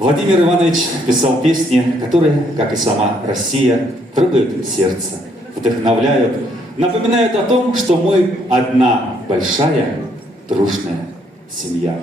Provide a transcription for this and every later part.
Владимир Иванович писал песни, которые, как и сама Россия, трогают сердце, вдохновляют, напоминают о том, что мы одна большая дружная семья.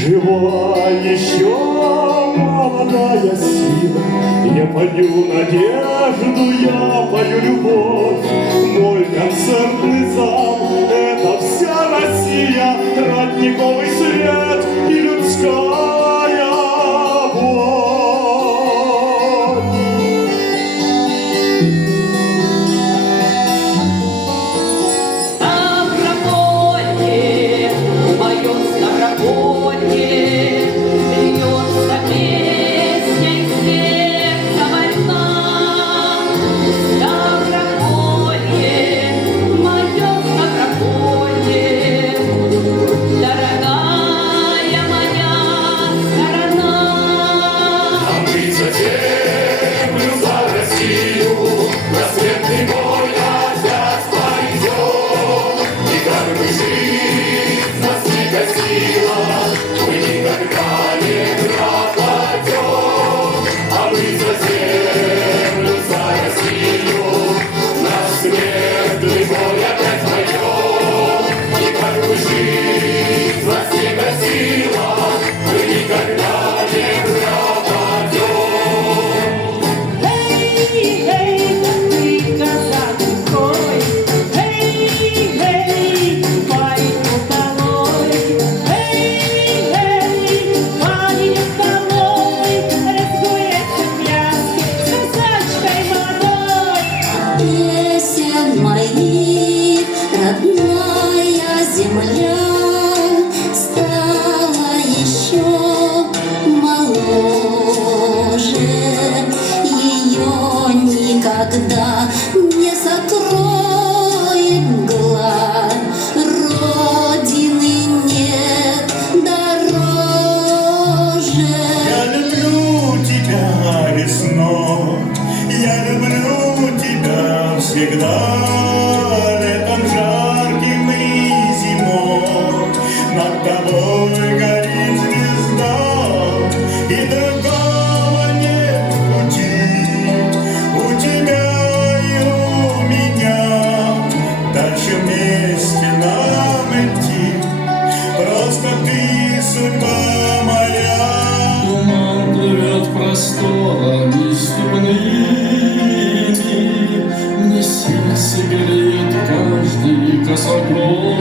Жива еще молодая сила, я пою надежду, я пою любовь. Мой концертный зал — это вся Россия, родниковый свет и людская боль. Ставрополье, мое Ставрополье, льется песня из сердца вольна. Ставрополье, мое Ставрополье, дорогая моя сторона. А мы за землю, за Россию, рассветный бой опять пойдем. И как бы жизнь нас не гасила, мы никогда не пропадем. А мы за землю, за Россию, наш светлый бой опять пойдем. И как бы жизнь нас не гасила, мы никогда не пропадем. Эй, эй, ты, казак, строй! Эй, эй, парень удалой! Эй, парень удалой! Разгуляется пляски с казачкой молодой! Песен моих родная земля стала еще моложе. Ее никогда не закроет глаз. Родины нет дороже. Я люблю тебя весной, я люблю тебя всегда, летом жарким и зимой. Над тобой горит звезда, и другого нет пути. У тебя и у меня дальше вместе нам идти. Просто ты судьба моя. Туман плывет просторами степными, мне сердце греет каждый косогор.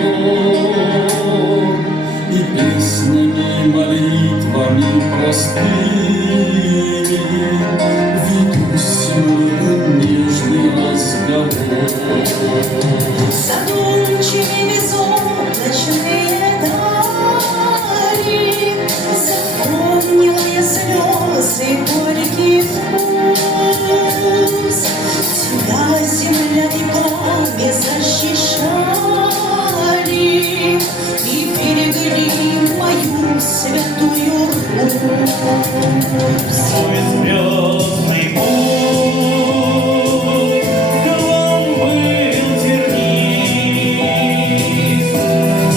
И песнями, молитвами простыми веду с ним нежный разговор. Задумчивыми безоблачные дали, закон свой звездный путь, к вам был тернист,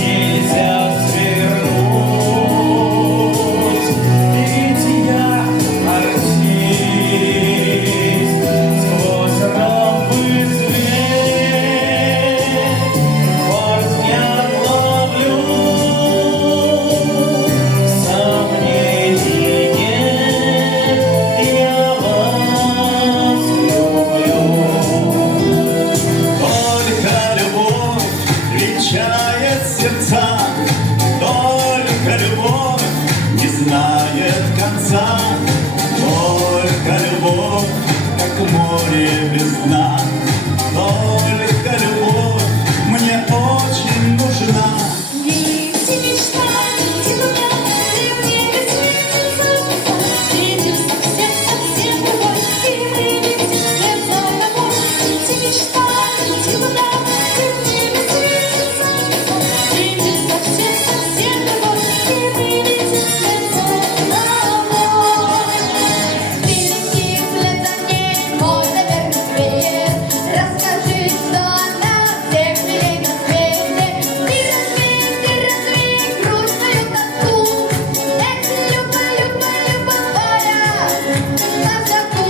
нельзя свернуть, ведь я артист, сквозь рампы свет, форсят ловлю, сомнений нет, я вас люблю. Только любовь венчает сердца, только любовь не знает конца, только любовь, как море без дна, только любовь мне очень нужна. Видите, мечта, темна, и в небе светит солнце, видим совсем другой, и мы летим вслед за тобой. Видите, мечта, темна, и в небе светит солнце, видим совсем другой, и мы летим вслед за тобой. Впереди вслед за ней мой наверный свет, расскажи, что она всех милей на свете. Ты развей грустную тоску, эх, Люба, Люба, Люба моя, Казаку.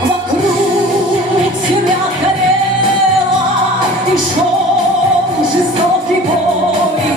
Вокруг тебя горело, и шел жестокий бой.